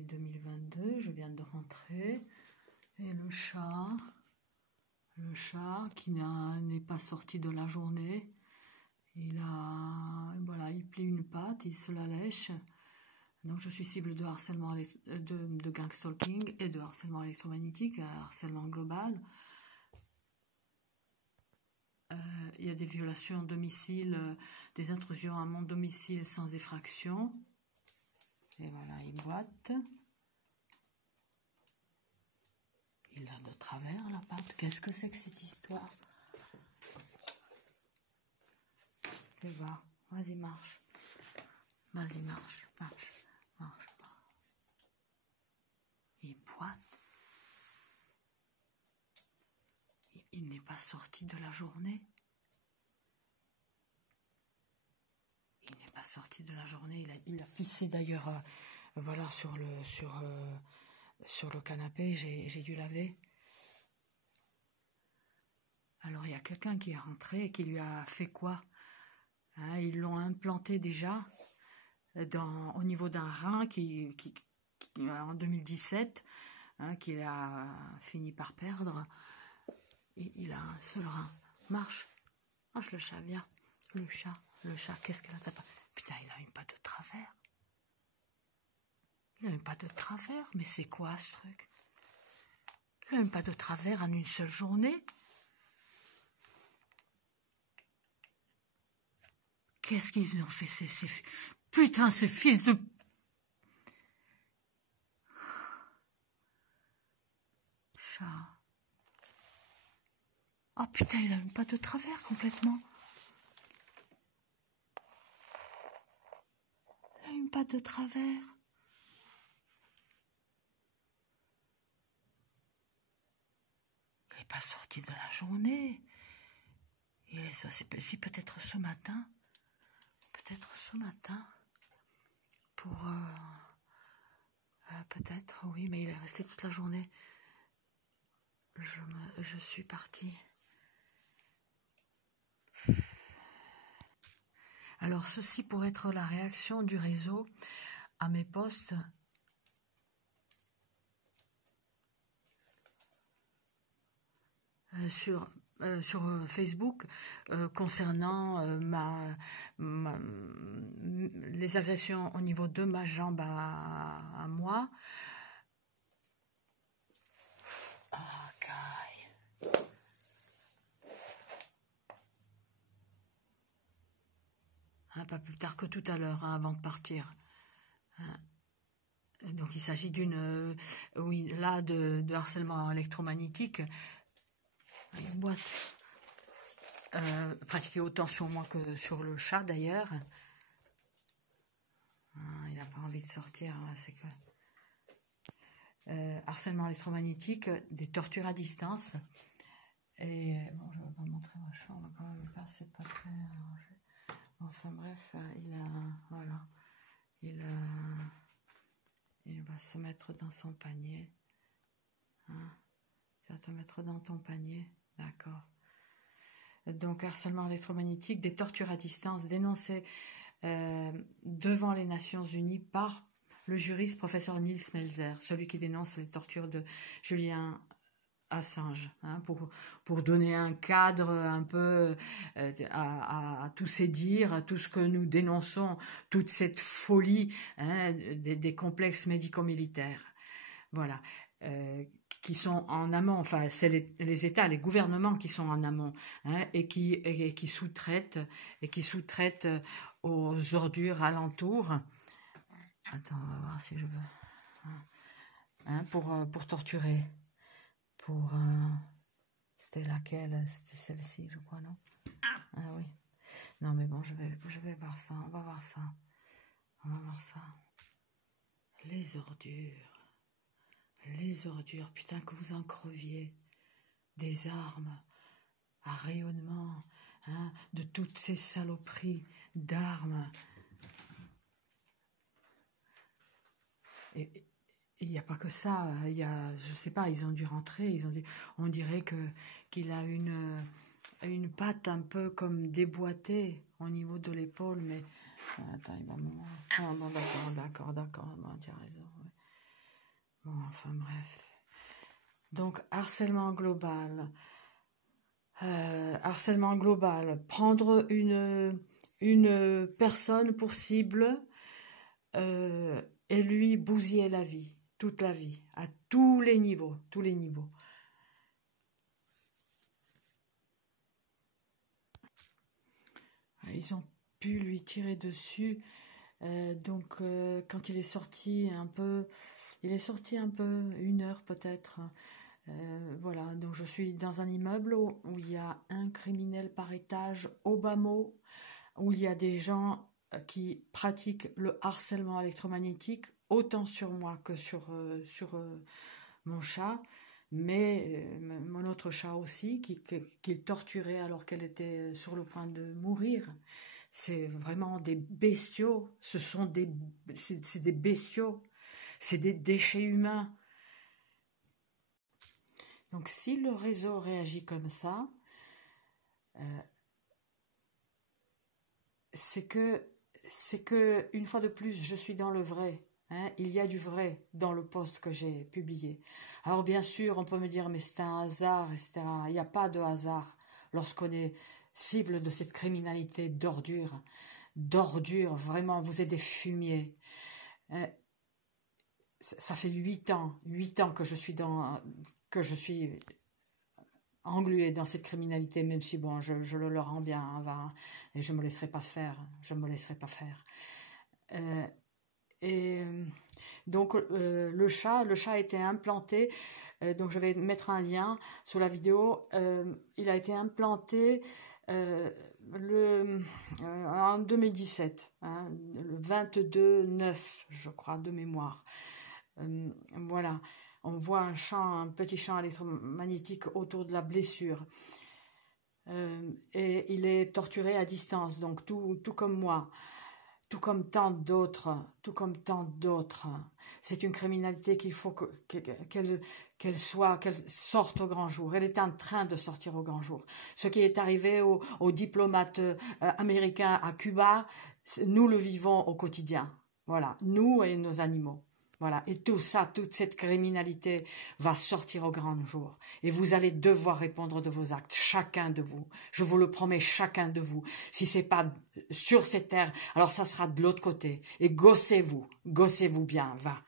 janvier 2022, je viens de rentrer. Et le chat qui n'est pas sorti de la journée, voilà, il plie une patte, il se la lèche. Donc je suis cible de harcèlement, de gang stalking et de harcèlement électromagnétique, harcèlement global. Il y a des violations domicile, des intrusions à mon domicile sans effraction. Et voilà, il boite. Il a de travers la patte. Qu'est-ce que c'est que cette histoire? Fais voir. Vas-y, marche. Vas-y, marche. Marche. Marche. Il boite. Il n'est pas sorti de la journée. Il n'est pas sorti de la journée. Il a pissé d'ailleurs, voilà, sur le canapé. J'ai dû laver. Alors il y a quelqu'un qui est rentré et qui lui a fait quoi? Hein, ils l'ont implanté déjà au niveau d'un rein qui en 2017, hein, qu'il a fini par perdre. Et il a un seul rein. Marche. Marche le chat, viens. Le chat, qu'est-ce qu'elle a tapé? Putain, il a une patte de travers. Il a une patte de travers, mais c'est quoi ce truc? Il a une patte de travers en une seule journée. Qu'est-ce qu'ils ont fait putain, ces fils de... Chat. Oh putain, il a une patte de travers complètement. Il a une patte de travers. Il n'est pas sorti de la journée. C'est peut-être ce matin. Peut-être ce matin. Pour... peut-être, oui, mais il est resté toute la journée. Je suis partie. Alors, ceci pourrait être la réaction du réseau à mes posts sur Facebook concernant les agressions au niveau de ma jambe à moi. Ah, caille. Hein, pas plus tard que tout à l'heure, hein, avant de partir. Hein. Donc il s'agit d'une, oui, là, de harcèlement électromagnétique. Une boîte pratiquée autant sur moi que sur le chat d'ailleurs. Il n'a pas envie de sortir, hein, c'est que harcèlement électromagnétique, des tortures à distance. Et bon, je ne vais pas montrer ma chambre quand même, c'est pas très arrangé. Enfin bref, voilà, il va se mettre dans son panier. Hein, tu vas te mettre dans ton panier. D'accord. Donc, harcèlement électromagnétique, des tortures à distance dénoncées devant les Nations Unies par le juriste professeur Nils Melzer, celui qui dénonce les tortures de Julian Assange, hein, pour donner un cadre un peu à tous ces dires, à tout ce que nous dénonçons, toute cette folie, hein, des complexes médico-militaires. Voilà. Qui sont en amont, enfin c'est les États, les gouvernements qui sont en amont, hein, et qui sous-traitent aux ordures alentours. Attends, on va voir si je veux, hein, pour torturer, c'était laquelle? C'était celle-ci, je crois, non? Ah oui. Non mais bon, je vais voir ça, on va voir ça. Les ordures. Les ordures, putain, que vous en creviez. Des armes à rayonnement, hein, de toutes ces saloperies d'armes. Et il n'y a pas que ça, il y a, je sais pas, ils ont dû rentrer, on dirait qu'il a une patte un peu comme déboîtée au niveau de l'épaule, mais... Attends, il va me... Ah bon, d'accord, bon, tu as raison. Ouais. Bon, enfin bref. Donc, harcèlement global. Harcèlement global. Prendre une personne pour cible et lui bousiller la vie, toute la vie, à tous les niveaux, tous les niveaux. Ils ont pu lui tirer dessus. Donc, quand il est sorti il est sorti un peu, 1 heure peut-être. Voilà, donc je suis dans un immeuble où il y a un criminel par étage au bas mot, où il y a des gens qui pratiquent le harcèlement électromagnétique, autant sur moi que sur mon chat, mais mon autre chat aussi, qui torturait alors qu'elle était sur le point de mourir. C'est vraiment des bestiaux, c'est des bestiaux, c'est des déchets humains. Donc si le réseau réagit comme ça, c'est que une fois de plus, je suis dans le vrai. Hein, il y a du vrai dans le post que j'ai publié. Alors bien sûr, on peut me dire, mais c'est un hasard, etc. Il n'y a pas de hasard lorsqu'on est cible de cette criminalité d'ordure. D'ordure, vraiment, vous êtes des fumiers. Ça fait 8 ans que je suis engluée dans cette criminalité, même si bon, je le leur rends bien, hein, et je me laisserai pas faire, et donc le chat a été implanté, donc je vais mettre un lien sous la vidéo. Il a été implanté en 2017, hein, le 22/9, je crois, de mémoire. Voilà, on voit un petit champ électromagnétique autour de la blessure. Et il est torturé à distance, donc tout comme moi, tout comme tant d'autres, C'est une criminalité qu'il faut qu'elle sorte au grand jour. Elle est en train de sortir au grand jour. Ce qui est arrivé aux diplomates américains à Cuba, nous le vivons au quotidien. Voilà, nous et nos animaux. Voilà, et tout ça, toute cette criminalité va sortir au grand jour. Et vous allez devoir répondre de vos actes, chacun de vous. Je vous le promets, chacun de vous. Si c'est pas sur cette terre, alors ça sera de l'autre côté. Et gossez-vous bien, va.